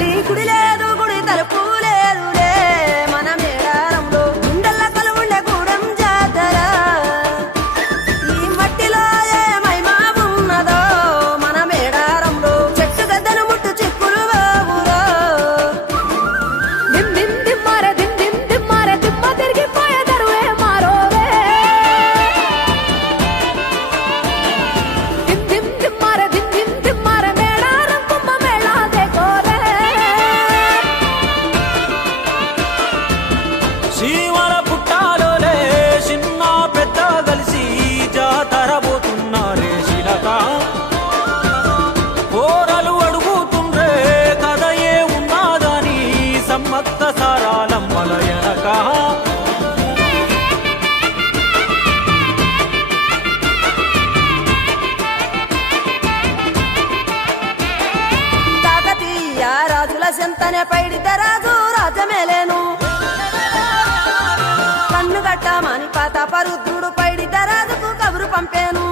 తల్లి గుడి లేదు గుడి తలుపు లేదులే మన మేడారంలో గుండెల్ల కొలువుండే గూడెం జాతర ఈ మట్టిలో ఏ మహిమ ఉన్నదో మన మేడారంలో చెట్టు గద్దను ముట్టు చిక్కులు బాబులో దిమ్ దిమ్ దిమ్మారే దిమ్ దిమ్ దిమ్మారే దిమ్మ తిరిగిపోయే దరువే మారోవే దిమ్ దిమ్ దిమ్మారే దిమ్ దిమ్ దిమ్మారే మేడారం కుమ్మ మేళా దేకోరే శ్రీవర పుట్టాలోలే చిన్న పెద్ద కలిసి జాతర పోతున్నారే శిలక పోరలు అడుగుతుండ్రే కథ ఏ ఉన్నాదని సమ్మక్క సారాలమ్మల ఎనక కాకతీయ రాజుల చెంతనే పైడితే రాజు రాజమేలేను కన్ను గట్టమని పాతాపరుద్రుడు పైడితే రాజుకు కబురు పంపేను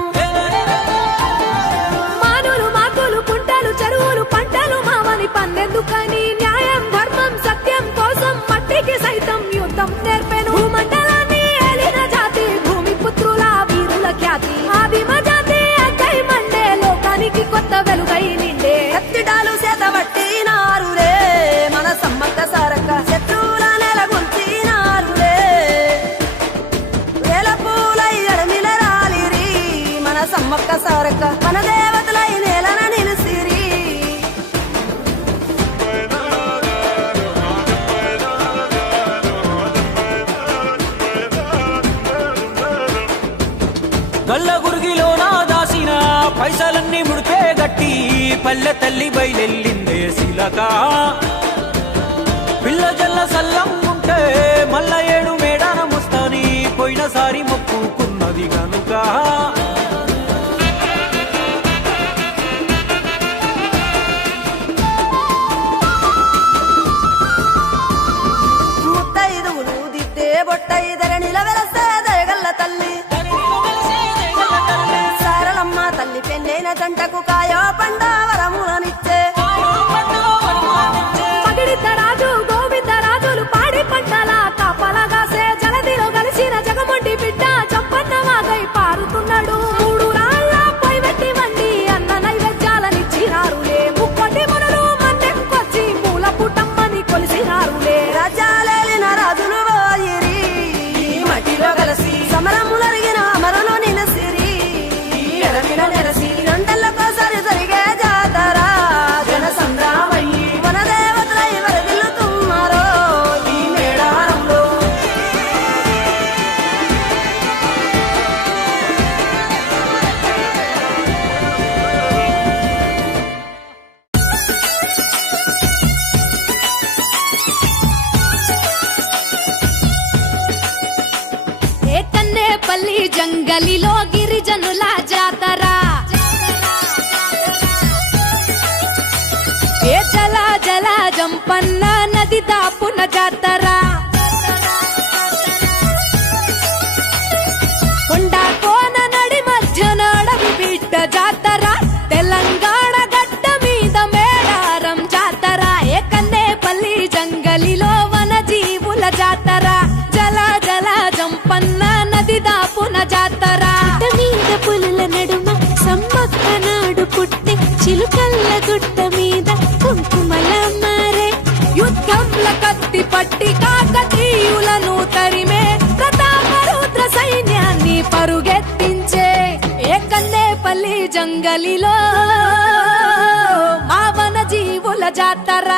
మానులు మాకులు కుంటలు చెరువులు పంటలు మామని పన్నెందుకని న్యాయం ధర్మం సత్యం కోసం మట్టికి సైతం యుద్ధం నేర్పెను భూమండలాన్ని ఏలిన జాతి భూమి పుత్రుల వీరుల ఖ్యాతి ఆదిమ జాతి అక్కై మండే లోకానికి కొత్త వెలుగై నిండే కత్తిడాలు చేతబట్టినారులే మన సమ్మక్క సారక్క శత్రువుల నెలగొల్చినారులే వేల పూలై ఎడమిల రాలిరి మన సమ్మక్క సారక్క మన దేవతలై నేలన నిలిసిరి గల్ల గురిగిలోన దాసిన పైసలన్నీ ముడిపే గట్టి పల్లె తల్లి బయలెల్లిందే శిలక పిల్ల జల్ల సల్లం ఉంటే మల్ల ఏడు మేడాన ముస్తాని పోయినసారి మొక్కుకున్నది గనుక ముత్తైదువులు దిద్దే బొట్టైదర నిలవెలసే దయగల్ల తల్లి సారలమ్మ తల్లి పెళ్ళైన జంటకు కాయో పండావరములనిచ్చే పగిడిత రాజు గోవింద రాజులు పాడి పంటల కాపలగాసే జలదిలో కలిసిన జగమొండి బిడ్డ చంపన్న వాగై పారుతున్నాడు మూడు రాళ్ళ పై వెట్టి వండి అన్న నైవేద్యాలనిచ్చినారులే ముక్కొండి మునులు మన్నెంకొచ్చి మూల పుట్టమ్మని కొలిసినారులే రాజ్యాలేలిన రాజులు పోయిరి ఈ మట్టిలో కలిసి సమరములరిగిన అమరులు నిలసిరి ఎడమిల నెరసి రెండెళ్ళకోసారి జరిగే జాతర జన సంద్రామయ్యి మన దేవతలై వరదిల్లుతున్నారో ఈ మేడారంలో ఏ కన్నేపల్లి జంగలిలో గిరిజనుల జాతర ఏ జల జల జంపన్న నది దాపున జాతర కొండ కోన నడి మధ్యన అడవి బిడ్డ జాతర తెలంగాణ గడ్డ మీద మేడారం జాతర ఏ కన్నేపల్లి జంగలిలో వన జీవుల జాతర జల జల జంపన్న నది దాపున జాతర మీద పులుల నడుమ సమ్మక్క నాడు పుట్టి చిలుకల్ల గుట్ట మీద కుంకుమల మారే యుద్ధంల కత్తి పట్టి కాకతీయులను తరిమే ప్రతాపరుద్ర సైన్యాన్ని పరుగెత్తించే ఏ కన్నేపల్లి జంగలిలో మా వన జీవుల జాతర